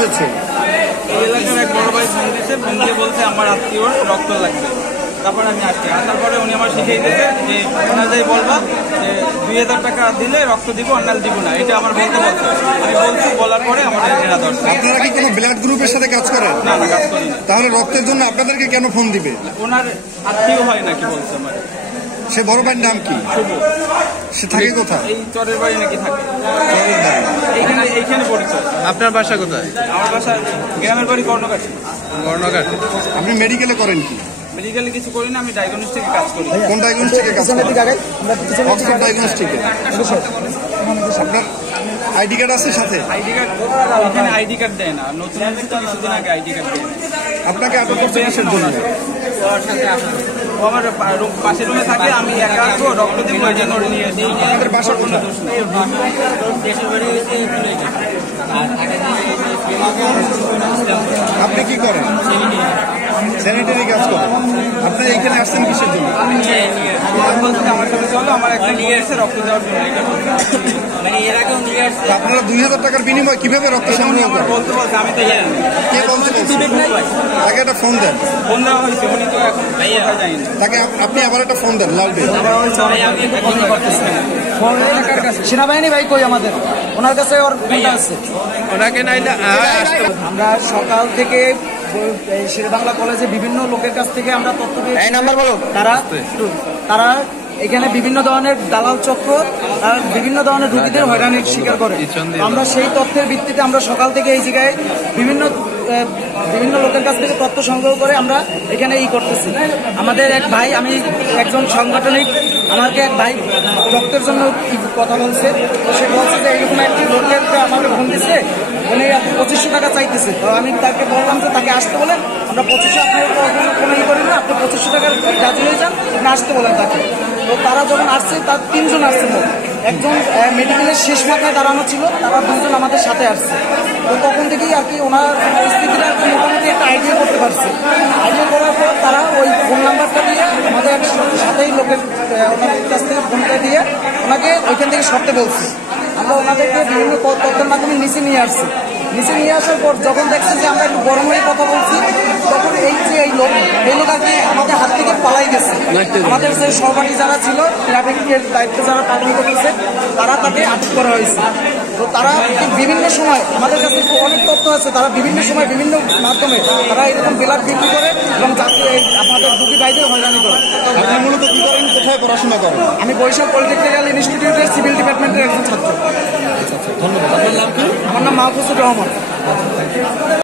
হয়েছে? এই এলাকার এক বড় ভাই ফোন দিয়েছে, ফোন দিয়ে বলছে আমার আত্মীয়র রক্ত লাগবে। তারপর আমি আসছি, আসার পরে উনি আমার শিখিয়ে দিয়েছে যে ওনাদের বলবা যে 2000 টাকা দিলে রক্ত দিব, অন্যাল দিব না, এটা আমার বলতে বলছে। আমি বলছি, বলার পরে আমাদের এরা ধরছে। আপনারা কি কোনো ব্লাড গ্রুপের সাথে কাজ করেন? না না, কাজ করি না। তাহলে রক্তের জন্য আপনাদেরকে কেন ফোন দিবে? ওনার আত্মীয় হয় নাকি বলছে আমার। সে বড় ভাইয়ের নাম কি? শুভ। সে থাকে কোথায়? এই চরের বাড়ি নাকি থাকে, চরের বাড়ি। এইখানে পরিচয়। আপনার বাসা কোথায়? আমার বাসা গ্রামের বাড়ি কর্ণঘাট। কর্ণঘাট। আপনি মেডিকেলে করেন কি? মেডিকেলে কিছু করি না, আমি ডায়াগনস্টিকে কাজ করি। কোন ডায়াগনস্টিকে কাজ করেন? অক্সফোর্ড ডায়াগনস্টিকে। আপনার আইডি কার্ড আছে সাথে? আইডি কার্ড এখানে আইডি কার্ড দেয় না, নতুন কিছুদিন আগে আইডি কার্ড দেয়। আপনাকে আটক করতে কিসের জন্য? ও আমার পাশের রুমে থাকে, আমি একা আসবো, রক্ত দিব, এই জন্য নিয়ে আসি। আমাদের বাসা কোনো দোষ নেই। আপনি কি করেন? স্যানিটারি কাজ করেন। আপনি এখানে আসছেন কিসের জন্য? আমার সাথে চলো, আমার একটা নিয়ে এসে রক্ত দেওয়ার জন্য। আপনারা 2000 টাকার বিনিময়ে কিভাবে রক্ত সংগ্রহ করেন? বলতে বলছে, আমি তো জানি না। কে বলতে বলছে? তাকে একটা ফোন দেন। ফোন দেওয়া হয়েছে, উনি তো এখন কোথায় যায়নি। তাকে আপনি আবার একটা ফোন দেন, লালবে। সেনাবাহিনী ভাই কই আমাদের, ওনার কাছে ওর ফোনটা আছে। ওনাকে নাইলে আমরা সকাল থেকে শেরেবাংলা কলেজে বিভিন্ন লোকের কাছ থেকে আমরা তথ্য পেয়েছি। তারা এখানে বিভিন্ন ধরনের দালাল চক্র, তারা বিভিন্ন ধরনের রোগীদের হয়রানির শিকার করে। আমরা সেই তথ্যের ভিত্তিতে আমরা সকাল থেকে এই জায়গায় বিভিন্ন লোকের কাছ থেকে তথ্য সংগ্রহ করে আমরা এখানে করতেছি। আমাদের এক ভাই, আমি একজন সাংগঠনিক, আমাকে এক ভাই রক্তের জন্য কথা বলছে। তো সে বলছে যে এইরকম একটি লোকের আমাকে ফোন দিচ্ছে, উনি 2500 টাকা চাইতেছে। তো আমি তাকে বললাম যে তাকে আসতে বলেন, আমরা 2500 আপনার কোনো করি না, আপনি 2500 টাকার রাজি হয়ে যান, আপনি আসতে বলেন তাকে। তো তারা যখন আসছে, তার 3 জন আসছে। একজন মেডিকেলের শেষ মাথায় দাঁড়ানো ছিল, তারা 2 জন আমাদের সাথে আসছে। তো তখন থেকেই আর কি ওনার পরিস্থিতিটা মোটামুটি একটা আইডিয়া করতে পারছে। আইডিয়া করার পর তারা ওই ফোন নাম্বারটা দিয়ে আমাদের সাথেই লোকের ওনাদের কাছ থেকে ফোনটা দিয়ে ওনাকে ওইখান থেকে সরতে বলছে। আমরা ওনাদেরকে বিভিন্ন তথ্যের মাধ্যমে নিচে নিয়ে আসছি। নিচে নিয়ে আসার পর যখন দেখছি যে আমরা একটু গরম হয়ে কথা বলছি, তখন এই লোক আর কি আমাদের হাত থেকে পালাই গেছে। আমাদের যে সহপাঠী যারা ছিল, ট্রাফিকের দায়িত্বে যারা পালন করতেছে, তারা তাকে আটক করা হয়েছে। তো তারা বিভিন্ন সময়, আমাদের কাছে অনেক তথ্য আছে, তারা বিভিন্ন সময় বিভিন্ন মাধ্যমে তারা এরকম ব্লাড বিক্রি করে এবং আপনাদের দুটি ভাইদের হয়রানি করে। আপনি মূলত কি করেন, কোথায় পড়াশোনা করেন? আমি বরিশাল পলিটেকনিক্যাল ইনস্টিটিউটের সিভিল ডিপার্টমেন্টের একজন ছাত্র। ধন্যবাদ। আপনার নাম কি? আমার নাম মাহফুজুর রহমান।